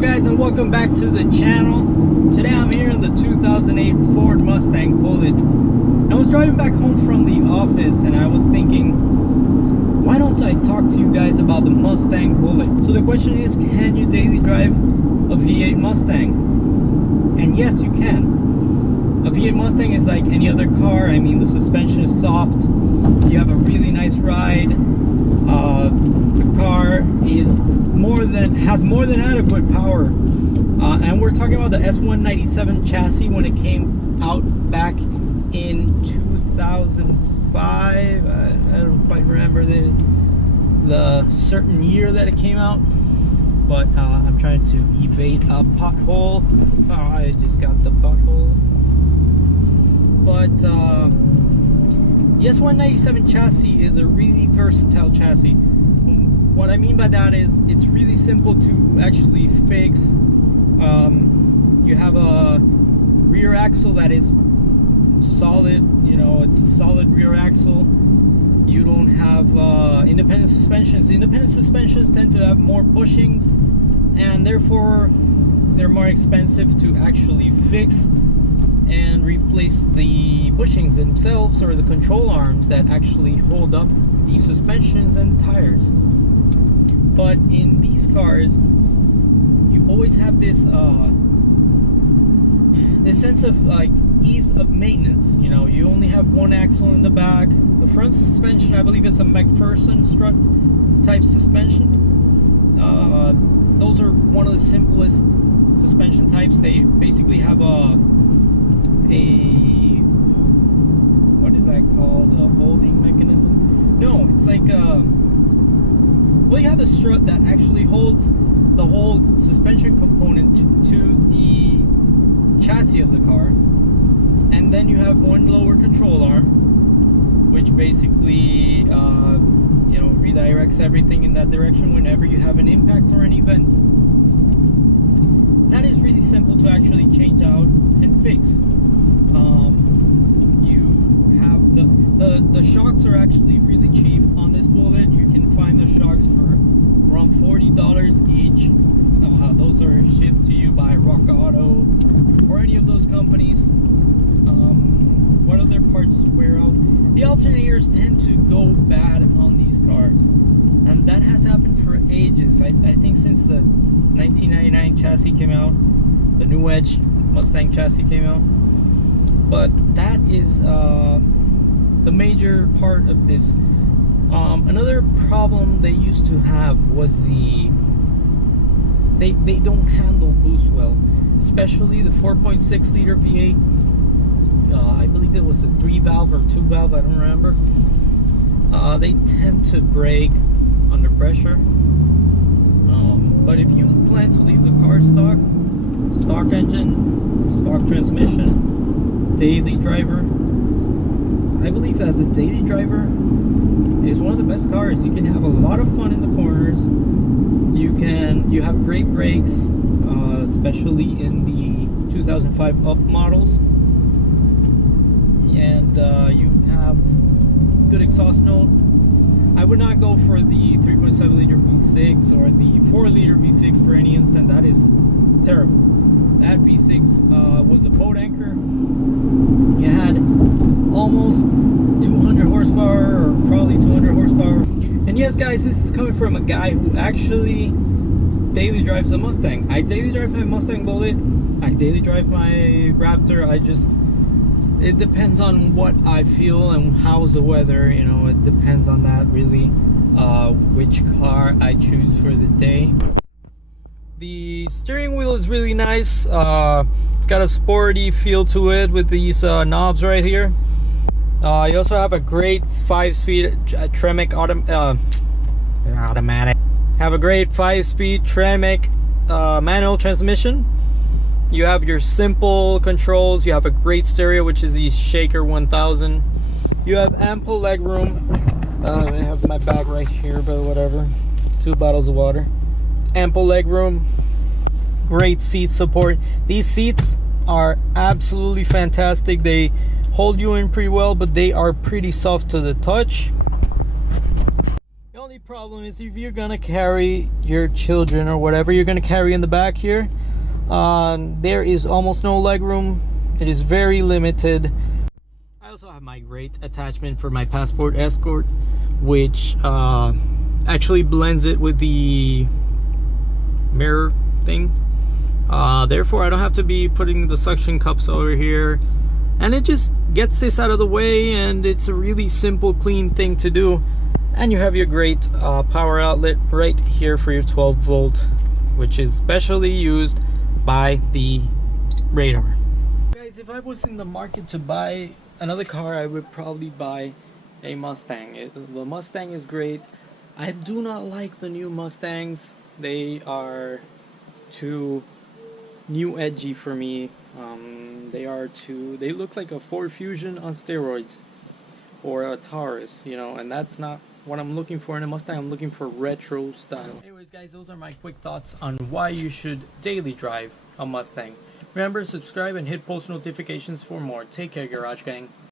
Hello guys, and welcome back to the channel. Today I'm here in the 2008 Ford Mustang Bullet. I was driving back home from the office and I was thinking, why don't I talk to you guys about the Mustang Bullet? So the question is, can you daily drive a V8 Mustang? And yes, you can. A V8 Mustang is like any other car. I mean, the suspension is soft, you have a really nice ride. The car has more than adequate power, and we're talking about the S197 chassis when it came out back in 2005. I don't quite remember the certain year that it came out, but I'm trying to evade a pothole. I just got the pothole. But the S197 chassis is a really versatile chassis. What I mean by that is it's really simple to actually fix. You have a rear axle that is solid, you know, it's a solid rear axle. You don't have independent suspensions. Independent suspensions tend to have more bushings, and therefore they're more expensive to actually fix and replace the bushings themselves, or the control arms that actually hold up the suspensions and the tires. But in these cars, you always have this this sense of like ease of maintenance. You know, you only have one axle in the back. The front suspension, I believe it's a McPherson strut type suspension. Those are one of the simplest suspension types. They basically have a what is that called? A holding mechanism? No, it's like well, you have the strut that actually holds the whole suspension component to the chassis of the car, and then you have one lower control arm, which basically you know, redirects everything in that direction whenever you have an impact or an event. That is really simple to actually change out and fix. You have the shocks are actually really cheap on this Bullet. You can find the shocks for around $40 each. Those are shipped to you by Rock Auto or any of those companies. What other parts wear out? The alternators tend to go bad on these cars, and that has happened for ages. I think since the 1999 chassis came out, the new Edge Mustang chassis came out. But that is the major part of this. Another problem they used to have was they don't handle boost well, especially the 4.6 liter V8. I believe it was the 3-valve or 2-valve, I don't remember. They tend to break under pressure. But if you plan to leave the car stock engine, stock transmission, daily driver, I believe as a daily driver, it's one of the best cars. You can have a lot of fun in the corners. You have great brakes, especially in the 2005 up models, and you have good exhaust note. I would not go for the 3.7 liter V6 or the 4 liter V6 for any instant. That is terrible. That V6 was a boat anchor. It had almost 200 horsepower, or probably 200 horsepower. And yes, guys, this is coming from a guy who actually daily drives a Mustang. I daily drive my Mustang Bullet. I daily drive my Raptor. It depends on what I feel and how's the weather. You know, it depends on that really, which car I choose for the day. The steering wheel is really nice. It's got a sporty feel to it with these knobs right here. You also have a great 5-speed Tremec automatic. Have a great 5-speed Tremec manual transmission. You have your simple controls. You have a great stereo, which is the Shaker 1000. You have ample leg room. I have my bag right here, but whatever. 2 bottles of water. Ample leg room. Great seat support. These seats are absolutely fantastic. They hold you in pretty well, but they are pretty soft to the touch. The only problem is if you're gonna carry your children or whatever you're gonna carry in the back here, there is almost no legroom. It is very limited. I also have my great attachment for my passport escort, which actually blends it with the mirror thing. Therefore I don't have to be putting the suction cups over here, and it just gets this out of the way, and it's a really simple, clean thing to do. And you have your great power outlet right here for your 12 volt, which is specially used by the radar. Guys, if I was in the market to buy another car, I would probably buy a Mustang. The Mustang is great. I do not like the new Mustangs. They are too new edgy for me. They look like a Ford Fusion on steroids, or a Taurus, you know, and that's not what I'm looking for in a Mustang. I'm looking for retro style. Anyways guys, those are my quick thoughts on why you should daily drive a Mustang. Remember, subscribe and hit post notifications for more. Take care, Garage Gang.